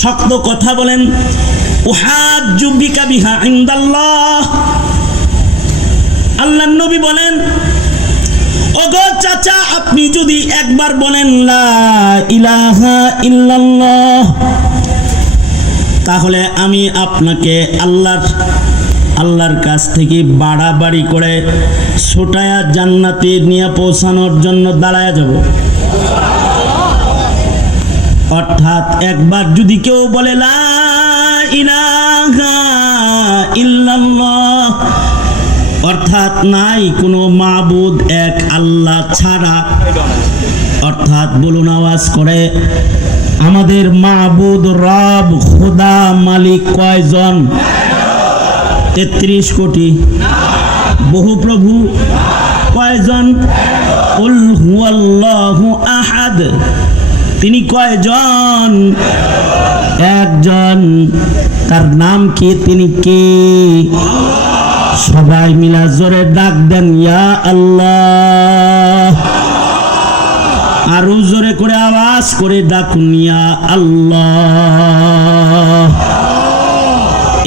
শক্ত কথা বলেন, উহাজ্জু বিকা বিহা ইনদাল্লাহ। আল্লাহর নবী বলেন, ওগো চাচা, আপনি যদি একবার বলেন লা ইলাহা ইল্লাল্লাহ, তাহলে আমি আপনাকে আল্লাহর কাছ থেকে বাড়াবাড়ি করে ছোটায়া জান্নাতে নিয়ে পৌঁছানোর জন্য দাঁড়ায় যাব। অর্থাৎ একবার যদি কেউ বলে লা ইলাহা ইল্লাল্লাহ, অর্থাৎ নাই কোনো মাবুদ এক আল্লাহ ছাড়া, অর্থাৎ বলুন আওয়াজ করে, আমাদের মাবুদ রব খোদা মালিক কয়জন? 33 কোটি। বহু প্রভু কয়জন? কুল হুয়াল্লাহু আহাদ, তিনি কয়জন? একজন। তার নাম কি? তিনি কে? সবাই মিলা জোরে ডাক দেন, ইয়া আল্লাহ। আরো জোরে করে আওয়াজ করে ডাকুন, ইয়া আল্লাহ।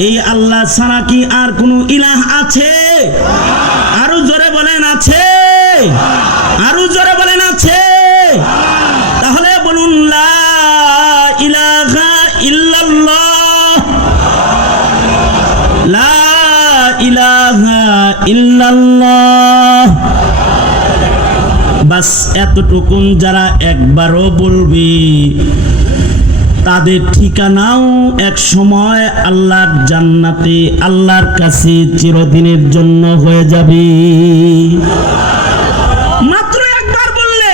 এই আল্লাহ ছাড়া কি আর কোনো ইলাহ আছে? আরো জোরে বলেন, আছে? আরো জোরে বলেন, আছে? তাহলে বলুন লা ইলাহা ইল্লাল্লাহ, লা ইলাহা ইল্লাল্লাহ। বাস এতটুকুন যারা একবারও বলবি, তাদের ঠিকানাও এক সময় আল্লাহর জান্নাতে, আল্লাহর কাছে চিরদিনের জন্য হয়ে যাবে। মাত্র একবার বললে।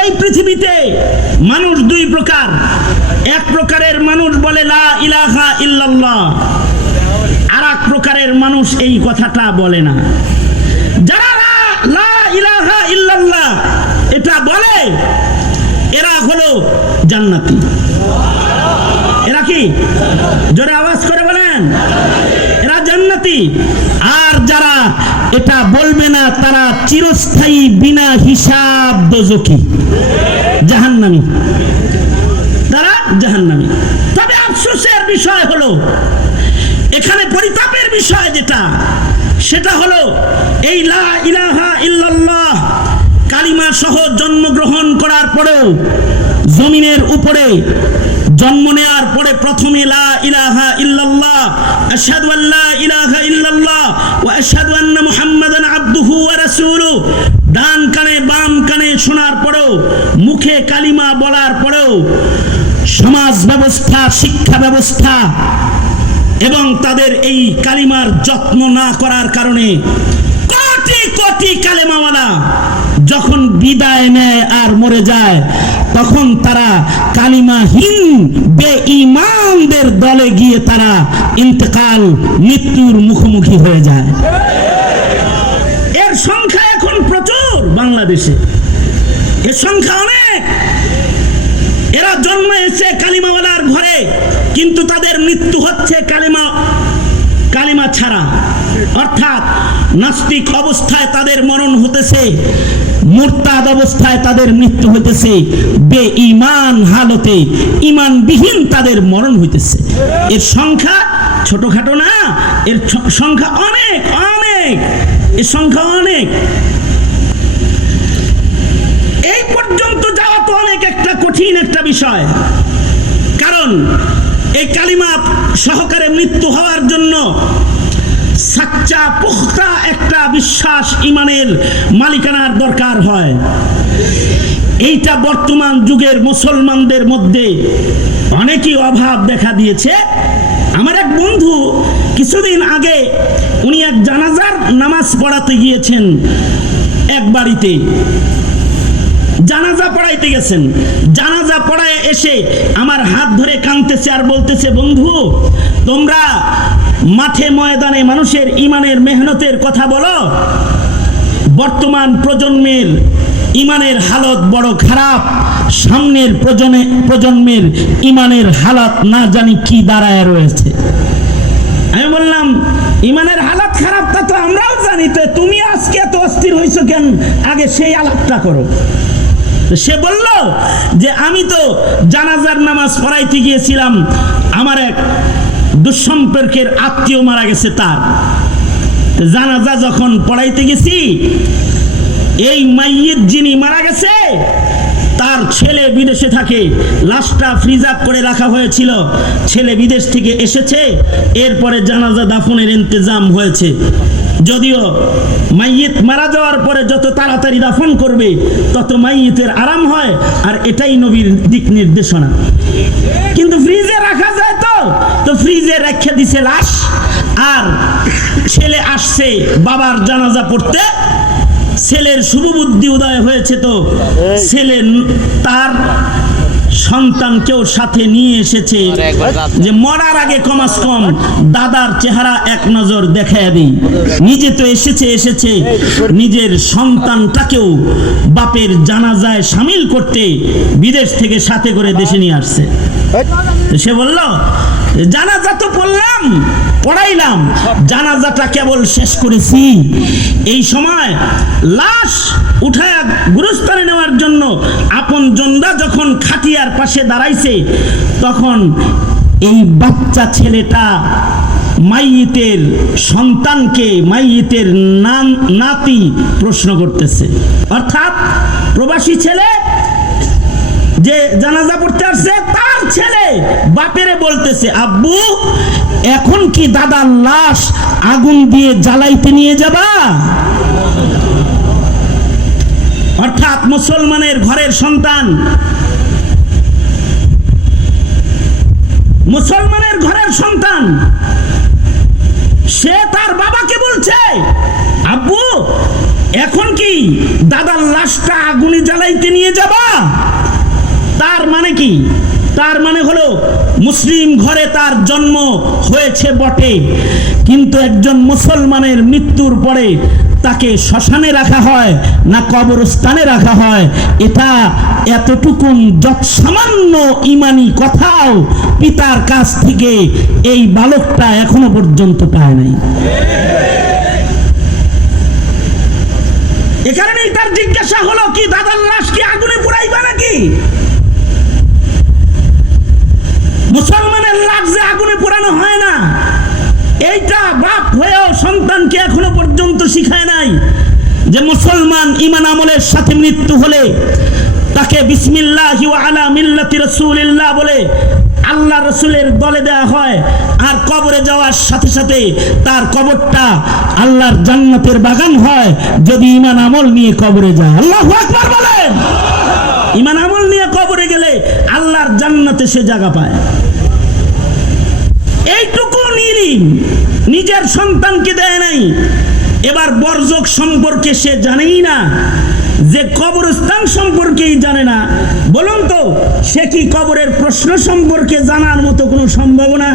এই পৃথিবীতে মানুষ দুই প্রকার। এক প্রকারের মানুষ বলে লা ইলাহা ইল্লাল্লাহ, আর এক প্রকারের মানুষ এই কথাটা বলে না। যারা লা ইলাহা ইল্লাল্লাহ এটা বলে, এরা হলো জান্নাতি। এরা কি? জোরে আওয়াজ করে বলেন, এরা জান্নাতি। আর যারা এটা বলবে না, তারা চিরস্থায়ী বিনা হিসাব দোজখী, জাহান্নামী। তারা জাহান্নামী। তবে আফসোসের বিষয় হলো, এখানে পরিতাপের বিষয় যেটা, সেটা হলো এই লা ইলাহা ইল্লাল্লাহ কালিমা সহ জন্মগ্রহণ করার পরেও, জমিনের উপরে জন্ম নেওয়ার পরে প্রথমে লা ইলাহা ইল্লাল্লাহ, আশহাদু আল্লা ইলাহা ইল্লাল্লাহ ওয়া আশহাদু আন্না মুহাম্মাদান আবদুহু ওয়া রাসূলুহু, ডান কানে বাম কানে শোনার পরেও, মুখে কালিমা বলার পরেও সমাজ ব্যবস্থা, শিক্ষা ব্যবস্থা এবং তাদের এই কালিমার যত্ন না করার কারণে কোটি কোটি কালেমাওয়ালা যখন বিদায় নেয় আর মরে যায়, তখন তারা কালিমাহীন বেঈমানদের দলে গিয়ে তারা ইন্তেকাল, মৃত্যুর মুখোমুখি হয়ে যায়। এর সংখ্যা এখন প্রচুর বাংলাদেশে, এর সংখ্যা অনেক। এরা জন্মেছে কালিমাওয়ালার ঘরে, কিন্তু তাদের মৃত্যু হচ্ছে কালিমা ছাড়া। অর্থাৎ নাস্তিক অবস্থায় তাদের মরণ হতেছে, মুরতাদ অবস্থায় তাদের মৃত্যু হইতেছে, বেঈমান হালতে ঈমানবিহীন তাদের মরণ হইতেছে। এর সংখ্যা ছোটখাটো না, এর সংখ্যা অনেক অনেক, এর সংখ্যা অনেক। এই পর্যন্ত যাওয়া তো অনেক একটা কঠিন একটা বিষয়, কারণ এই কালিমা সহকারে মৃত্যু হওয়ার জন্য সাচ্চা পুখতা একটা বিশ্বাস, ঈমানের মালিকানার দরকার হয়। এইটা বর্তমান যুগের মুসলমানদের মধ্যে অনেকই অভাব দেখা দিয়েছে। আমার এক বন্ধু কিছুদিন আগে, উনি এক জানাজার নামাজ পড়াতে গিয়েছেন এক বাড়িতে, জানাজা পড়াইতে গেছেন। জানাজা পড়ায় এসে আমার হাত ধরে কাঁদতেছে আর বলতেছে, বন্ধু তোমরা মাঠে ময়দানে মানুষের ঈমানের মেহনতের কথা বলো, বর্তমান প্রজন্মের ঈমানের হালত বড় খারাপ, সামনের প্রজন্মের ঈমানের হালত না জানি কি দাঁড়ায় রয়েছে। আমি বললাম, ঈমানের হালত খারাপ তা তো আমরাও জানি, তো তুমি আজকে এত অস্থির হইছো কেন? আগে সেই আলাপটা করো। তো সে বলল যে আমি তো জানাজার নামাজ পড়াইতে গিয়েছিলাম, আমার এক দুঃসম্পর্কের আত্মীয় মারা গেছে, তার জানাজা যখন পড়াইতে গেছি, এই মাইয়িত যিনি মারা গেছে তার ছেলে বিদেশে থাকে, লাশটা ফ্রিজার করে রাখা হয়েছিল, ছেলে বিদেশ থেকে এসেছে, এরপরে জানাজা দাফনের ইন্তজাম হয়েছে। যদিও মাইয়িত মারা যাওয়ার পরে যত তাড়াতাড়ি দাফন করবে তত মাইয়িতের আরাম হয়, আর এটাই নবীর দিক নির্দেশনা। কিন্তু ফ্রিজে রাখা যায়, তো ফ্রিজে রেখে দিছে লাশ, আর ছেলে আসছে বাবার জানাজা পড়তে। ছেলের শুভবুদ্ধি উদয় হয়েছে, তো ছেলে তার সন্তানকেও সাথে নিয়ে এসেছে যে মরার আগে কমাস কম দাদার চেহারা এক নজর দেখায় দিই। নিজে তো এসেছে নিজের সন্তানটাকেও বাপের জানাজায় শামিল করতে বিদেশ থেকে সাথে করে দেশে নিয়ে আসছে। সে বলল জানাজা তো পড়াইলাম, জানাজাটা কেবল শেষ করেছি, এই সময় লাশ উঠায়া গুরুস্থানে নেওয়ার জন্য আপন জনরা যখন খাটিয়ার পাশে দাঁড়াইছে, তখন এই বাচ্চা ছেলেটা মাইয়িতের সন্তানকে, মাইয়িতের নাতি প্রশ্ন করতেছে। অর্থাৎ প্রবাসী ছেলে যে জানাজা পড়তে আসছে, তার ছেলে বাপেরে বলতেছে, আব্বু এখন কি দাদার লাশ আগুন দিয়ে জ্বালাইতে নিয়ে যাবা? অর্থাৎ মুসলমানের ঘরের সন্তান, মুসলমানের ঘরের সন্তান, সে তার বাবাকে বলছে, আব্বু এখন কি দাদার লাশটা আগুনে জ্বালাইতে নিয়ে যাবা? তার মানে কি? তার মানে হলো মুসলিম ঘরে তার জন্ম হয়েছে বটে, কিন্তু একজন মুসলমানের মৃত্যুর পরে তাকে শ্মশানে রাখা হয় না কবরস্থানে রাখা হয়, এটা এতটুকুন যত সামান্য ইমানি কথাও পিতার কাছ থেকে এই বালকটা এখনো পর্যন্ত পায় নাই। এ কারণেই তার জিজ্ঞাসা হলো, কি দাদার লাশ কি আগুনে পুড়াইবা নাকি? মুসলমানের লাশ যে আগুনে পোড়ানো হয় না, এইটা বাপ হয়েও সন্তানকে এখনো পর্যন্ত শিখায় নাই যে মুসলমান ঈমান আমলের সাথে মৃত্যু হলে তাকে বিসমিল্লাহি ওয়া আলা মিল্লাতি রাসূলিল্লাহ বলে আল্লাহ রাসূলের দলে দেওয়া হয়, আর কবরে যাওয়ার সাথে সাথে তার কবরটা আল্লাহর জান্নাতের বাগান হয় যদি ঈমান আমল নিয়ে কবরে যায়। আল্লাহু আকবার বলেন। ঈমান আমল নিয়ে কবরে গেলে আল্লাহর জান্নাতে সে জায়গা পায়। এইটুকু নিরিম নিজের সন্তানকে দেয় নাই। এবার বরজক সম্পর্কে সে জানেই না, যে কবরস্থান সম্পর্কেই জানে না, বলুন তো সে কি কবরের প্রশ্ন সম্পর্কে জানার মতো কোনো সম্ভাবনা?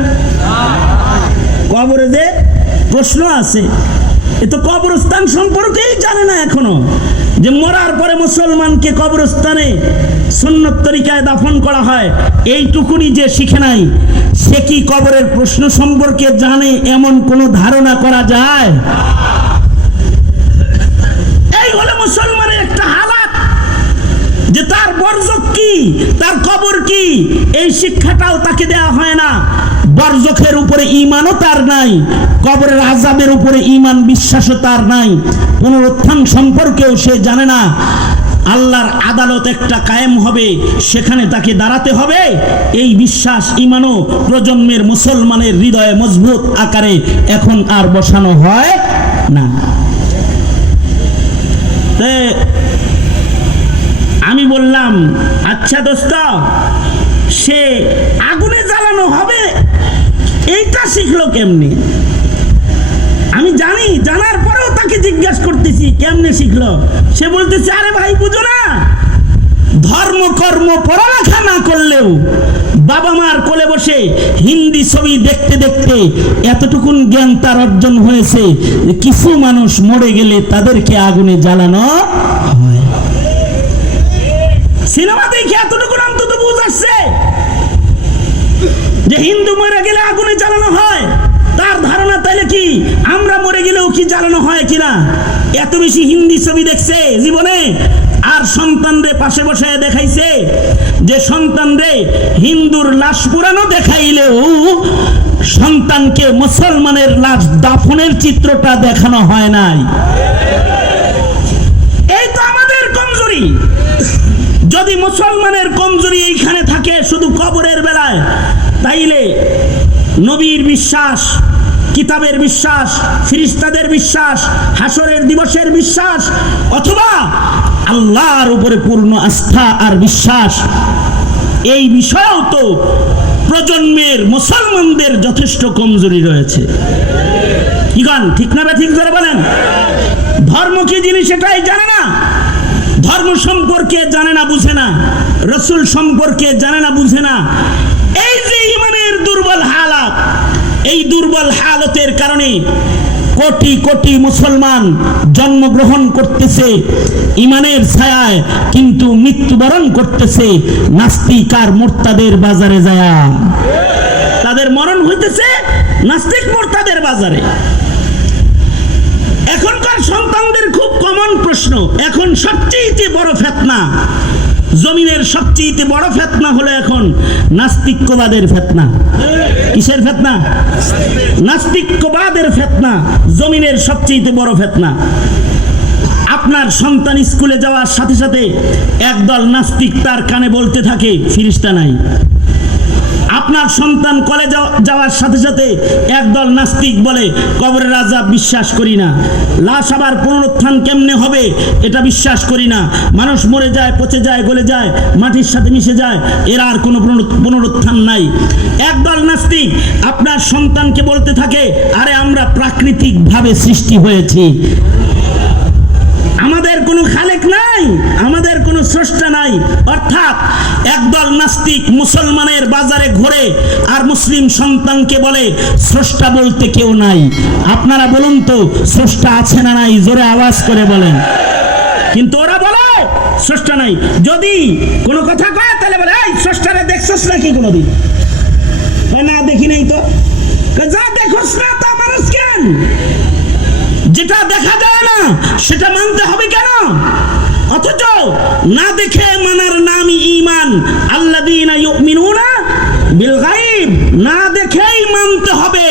কবরে যে প্রশ্ন আছে, এ তো কবরস্থান সম্পর্কেই জানে না এখনো, যে মরার পরে মুসলমানকে কবরস্থানে সুন্নত তরিকায় দাফন করা হয়, এইটুকুনি যে শিখে নাই, সে কি কবরের প্রশ্ন সম্পর্কে জানে এমন কোনো ধারণা করা যায়? এই হলো মুসলমানের একটা হালাত, যে তার বরজক কি, তার কবর কি, এই শিক্ষাটাও তাকে দেওয়া হয় না। বরজখের উপরে ঈমানও তার নাই, কবরের আযাবের উপরে ঈমান বিশ্বাসও তার নাই, পুনরুত্থান সম্পর্কেও সে জানে না। আল্লাহর আদালত একটা কায়েম হবে, সেখানে তাকে দাঁড়াতে হবে, এই বিশ্বাস ঈমানও প্রজন্মের মুসলমানের হৃদয়ে মজবুত আকারে এখন আর বসানো হয় না। আমি বললাম, আচ্ছা দোস্ত, সে আগুনে জ্বালানো হবে এইটা শিখলো কেমনে? আমি জানি, জানার পরেও তাকে জিজ্ঞাসা করতেছি কেমনে শিখলো। সে বলতেছে, আরে ভাই বুঝো না, ধর্ম কর্ম পড়ালেখা না করলেও বাবা মার কোলে বসে হিন্দি ছবি দেখতে দেখতে এতটুকুন জ্ঞান তার অর্জন হয়েছে যে কিছু মানুষ মরে গেলে তাদেরকে আগুনে জ্বালানো হয়। সিনেমা দেখে এতটুকুন অন্তত বুঝাচ্ছে যে হিন্দু মরে গেলে আগুনে জ্বালানো হয়। তার ধারণা তাইলে কি আমরা মরে গেলেও কি জ্বালানো হয় কিনা? এত বেশি হিন্দি ছবি দেখছে জীবনে, আর সন্তানরে পাশে বসে দেখাইছে যে সন্তানরে হিন্দুর লাশ পুরানো দেখাইলেও সন্তানকে মুসলমানের লাশ দাফনের চিত্রটা দেখানো হয় নাই। এই তো আমাদের কমজোরি। যদি মুসলমানের কমজোরি এইখানে থাকে শুধু কবরের বেলায়, তাইলে নবীর বিশ্বাস, কিতাবের বিশ্বাস, ফেরেশতাদের বিশ্বাস, হাসরের দিবসের বিশ্বাস, অথবা আল্লাহর উপরে পূর্ণ আস্থা আর বিশ্বাস, এই বিষয়েও তো প্রজন্মের মুসলমানদের যথেষ্ট কমজোরি রয়েছে। কি গান ঠিক না ঠিক করে বলেন? ধর্ম কি জিনিস এটাই জানে না, ধর্ম সম্পর্কে জানে না, বুঝে না, রসুল সম্পর্কে জানে না, বুঝে না। এই যে ইমানের দুর্বল হালাত, এই দুর্বল হালতের কারণে কোটি কোটি মুসলমান জন্মগ্রহণ করতেছে ইমানের ছায়ায়, কিন্তু মৃত্যুবরণ করতেছে নাস্তিক আর মুরতাদের বাজারে যায়। তাদের মরণ হইতেছে নাস্তিক মুরতাদের বাজারে। এখনকার সন্তানদের খুব কমন প্রশ্ন, এখন সবচেয়ে বড় ফিতনা, জমিনের সবচেয়ে বড় ফিতনা হলো এখন নাস্তিক্যবাদের ফিতনা। কিসের ফিতনা? নাস্তিক্যবাদের ফিতনা, জমিনের সবচেয়ে বড় ফিতনা। আপনার সন্তান স্কুলে যাওয়ার সাথে সাথে একদল নাস্তিক তার কানে বলতে থাকে ফেরেশতা নাই। আপনার সন্তান কলেজে যাওয়ার সাথে সাথে একদল নাস্তিক বলে কবরের আযাব বিশ্বাস করি না, লাশ আবার পুনরুত্থান কেমনে হবে এটা বিশ্বাস করি না, মানুষ মরে যায়, পচে যায়, গলে যায়, মাটির সাথে মিশে যায়, এর আর কোনো পুনরুত্থান নাই। একদল নাস্তিক আপনার সন্তানকে বলতে থাকে আরে আমরা প্রাকৃতিকভাবে সৃষ্টি হয়েছি, আমাদের কোনো খালেক নাই, আমাদের কোনো স্রষ্টা নাই। অর্থাৎ একদল নাস্তিক মুসলমানের বাজারে ঘোরে আর মুসলিম সন্তানকে বলে স্রষ্টা বলতে কেউ নাই। আপনারা বলুন তো স্রষ্টা আছে না নাই? জোরে আওয়াজ করে বলেন। কিন্তু ওরা বলে স্রষ্টা নাই। যদি কোনো কথা কয় তাহলে বলে এই স্রষ্টারে দেখছস নাকি কোনোদিন? না দেখি নাই তো। যা দেখছস না তা মানুষ কেন? যেটা দেখা যায় না সেটা মানতে হবে কেন? অথচ না দেখে মানার নামই ঈমান। আল্লাযীনা ইউমিনুনা বিল গায়ব, না দেখেই মানতে হবে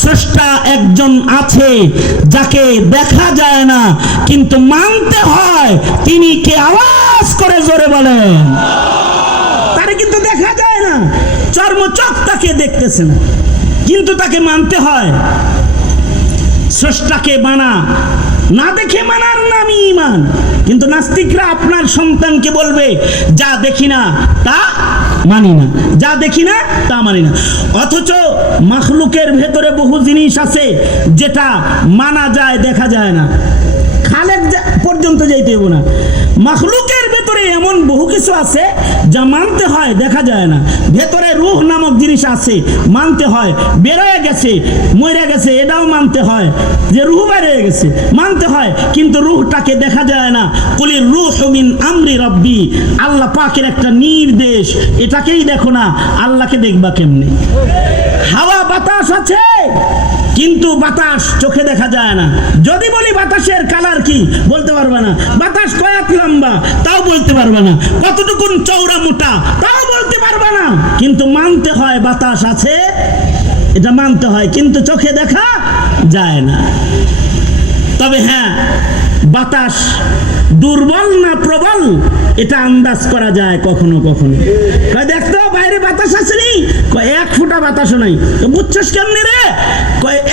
স্রষ্টা একজন আছে যাকে দেখা যায় না, কিন্তু মানতে হয় তিনি কে। আওয়াজ করে জোরে বলেন। তারে কিন্তু দেখা যায় না, চর্মচোখ তাকে দেখতেছে না, কিন্তু তাকে মানতে হয়। স্রষ্টাকে মানা, না দেখে মানার নামই ঈমান। কিন্তু নাস্তিকরা আপনার সন্তানকে বলবে যা দেখি না তা মানি না, যা দেখি না তা মানি না। অথচ মাখলুকের ভেতরে বহু জিনিস আছে যেটা মানা যায়, দেখা যায় না। খালেক পর্যন্ত যাইতে হইব না, মাখলুকের ভেতরে এমন বহু কিছু আছে যা মানতে হয়, দেখা যায় না। ভেতরে রূহ নামক জিনিস আছে, মানতে হয়। বেরোয় গেছে, মরে গেছে, এটাও মানতে হয় যে রূহ বেরিয়ে গেছে, মানতে হয়। কিন্তু রূহটাকে দেখা যায় না। কুলির রূহু মিন আমরি রাব্বি, আল্লাহ পাকের একটা নির্দেশ, এটাকেই দেখো না, আল্লাহকে দেখবা কেমনে? হাওয়া বাতাস আছে, কিন্তু বাতাস চোখে দেখা যায় না। যদি বলি বাতাসের কালার কি, বলতে পারবে না। বাতাস কয়েক লম্বা, তাও বলতে পারবে না। কতটুকুন চওড়া মোটা, তাও বলতে পারবে না। কিন্তু মানতে হয় বাতাস আছে, এটা মানতে হয়, কিন্তু চোখে দেখা যায় না। তবে হ্যাঁ, বাতাস দুর্বল না প্রবল এটা আন্দাজ করা যায় কখনো কখনো। দেখতো বাইরে বাতাস আসেনি, এক ফুটা বাতাসও নাই, তো বুঝছস কেমনে রে?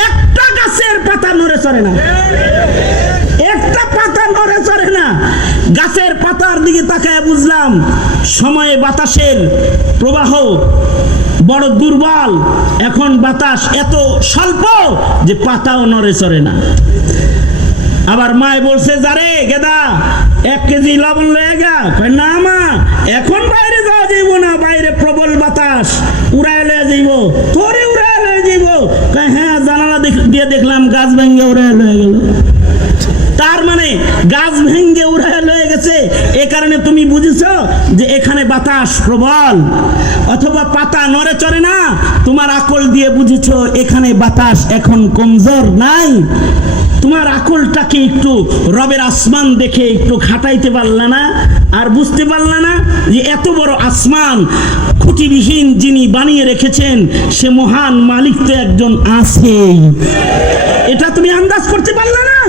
একটা গাছের পাতা নড়ে চড়ে না, একটা পাতা নড়ে চড়ে না। গাছের পাতার দিকে তাকায় বুঝলাম সময়ে বাতাসের প্রবাহ বড় দুর্বল। এখন বাতাস এত স্বল্প যে পাতাও নড়ে চড়ে না। আবার মায় বলছে যারে গেদা 1 কেজি লবণ লয়ে গা, না মা এখন বাইরে যাওয়া যাইব না, বাইরে প্রবল বাতাস, উড়ায় লয়ে যাইব, তোরে উড়ায় লয়ে যাইব। হ্যাঁ, জানালা দিয়ে দেখলাম গাছ ভেঙে উড়ায় লয়ে গেল। তার মানে গাছ ভেঙে উড়ায় লয়ে গেছে, এ কারণে তুমি বুঝেছো যে এখানে বাতাস প্রবল। অথবা পাতা নড়ে চড়ে না, তোমার আকল দিয়ে বুঝেছো এখানে বাতাস এখন কমজোর নাই, তোমার আকলটাকে একটু রবের আসমান দেখে একটু খাটাইতে পারলা না, আর বুঝতে পারলা না যে এত বড় আসমান খুঁটিবিহীন যিনি বানিয়ে রেখেছেন সে মহান মালিক তো একজন আছেই। এটা তুমি আন্দাজ করতে পারলা না?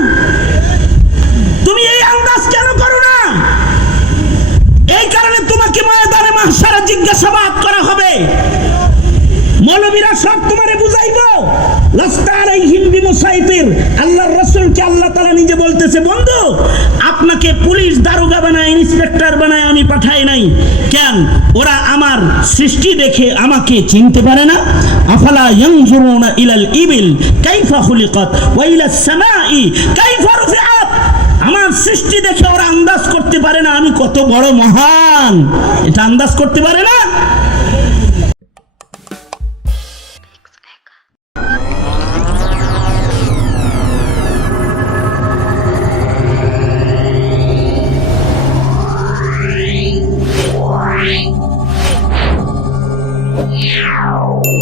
তুমি এই আন্দাজ কেন করো না? এই কারণে তোমাকে ময়দানে মাহশারে জিজ্ঞাসাবাদ করা হবে। মৌলবীরা সব তোমারে বুঝাইবো, লাস্তা আলাইহিম বিমুসাইতির। আল্লাহর রাসূলকে আল্লাহ তাআলা নিজে বলতেছে, বন্ধু আপনাকে পুলিশ দারোগা বানায় ইন্সপেক্টর বানায় আমি পাঠাই নাই। কেন? ওরা আমার সৃষ্টি দেখে আমাকে চিনতে পারে না। আফালা ইয়ানজুরুনা ইলাল ইবিল কাইফা খুলিকাত ওয়া ইলাস সামাই কাইফা রুফিআত। আমার সৃষ্টি দেখে ওরা আন্দাজ করতে পারে না আমি কত বড় মহান, এটা আন্দাজ করতে পারে না। Wow.